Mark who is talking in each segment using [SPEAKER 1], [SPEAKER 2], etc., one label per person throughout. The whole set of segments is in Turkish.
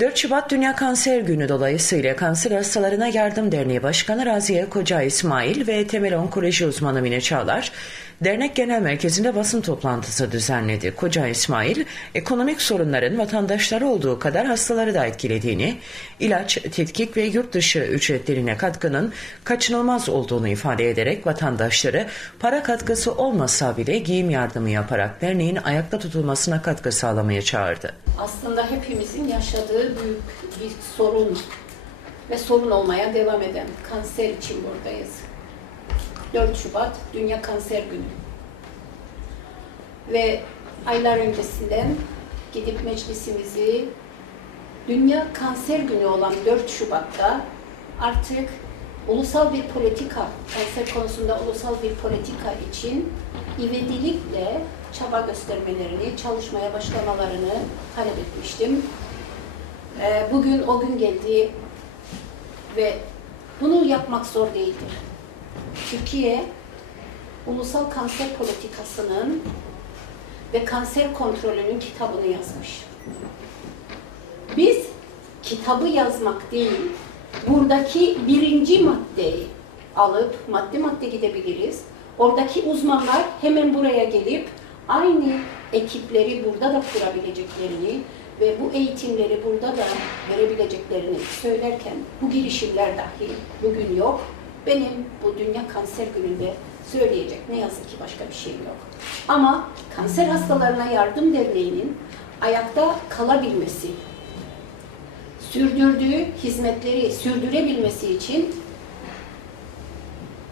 [SPEAKER 1] 4 Şubat Dünya Kanser Günü dolayısıyla Kanser Hastalarına Yardım Derneği Başkanı Raziye Koca İsmail ve temel onkoloji uzmanı Mine Çağlar, dernek genel merkezinde basın toplantısı düzenledi. Koca İsmail, ekonomik sorunların vatandaşları olduğu kadar hastaları da etkilediğini, ilaç, tetkik ve yurt dışı ücretlerine katkının kaçınılmaz olduğunu ifade ederek vatandaşları para katkısı olmasa bile giyim yardımı yaparak derneğin ayakta tutulmasına katkı sağlamaya çağırdı.
[SPEAKER 2] aslında hepimizin yaşadığı büyük bir sorun ve sorun olmaya devam eden kanser için buradayız. 4 Şubat Dünya Kanser Günü. Ve aylar öncesinden gidip meclisimizi Dünya Kanser Günü olan 4 Şubat'ta artık ulusal bir politika, kanser konusunda ulusal bir politika için ivedilikle çaba göstermelerini, çalışmaya başlamalarını talep etmiştim. Ee, Bugün o gün geldi ve bunu yapmak zor değildir. Türkiye, ulusal kanser politikasının ve kanser kontrolünün kitabını yazmış. Biz kitabı yazmak değil, buradaki birinci maddeyi alıp madde madde gidebiliriz. Oradaki uzmanlar hemen buraya gelip aynı ekipleri burada da kurabileceklerini ve bu eğitimleri burada da verebileceklerini söylerken bu girişimler dahi bugün yok. Benim bu Dünya Kanser Günü'nde söyleyecek ne yazık ki başka bir şeyim yok. Ama Kanser Hastalarına Yardım Derneği'nin ayakta kalabilmesi, sürdürdüğü hizmetleri sürdürebilmesi için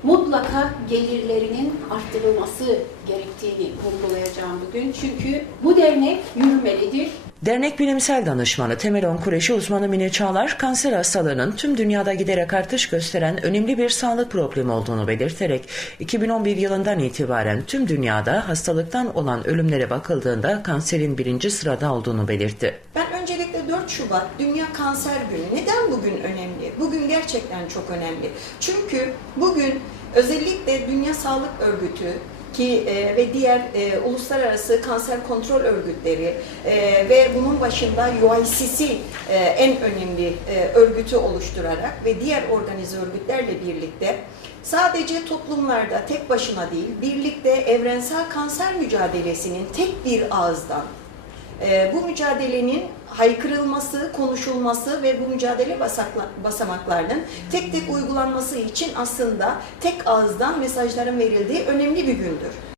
[SPEAKER 2] mutlaka gelirlerinin arttırılması gerektiğini vurgulayacağım bugün. Çünkü bu dernek yürümelidir.
[SPEAKER 1] Dernek bilimsel danışmanı temel onkoloji uzmanı Mine Çağlar, kanser hastalığının tüm dünyada giderek artış gösteren önemli bir sağlık problemi olduğunu belirterek 2011 yılından itibaren tüm dünyada hastalıktan olan ölümlere bakıldığında kanserin birinci sırada olduğunu belirtti.
[SPEAKER 3] Ben 4 Şubat Dünya Kanser Günü. Neden bugün önemli? Bugün gerçekten çok önemli. Çünkü bugün özellikle Dünya Sağlık Örgütü ki e, ve diğer e, uluslararası kanser kontrol örgütleri e, ve bunun başında UICC e, en önemli e, örgütü oluşturarak ve diğer organize örgütlerle birlikte sadece toplumlarda tek başına değil, birlikte evrensel kanser mücadelesinin tek bir ağızdan ee, bu mücadelenin haykırılması, konuşulması ve bu mücadele basakla- basamaklarının tek tek uygulanması için aslında tek ağızdan mesajların verildiği önemli bir gündür.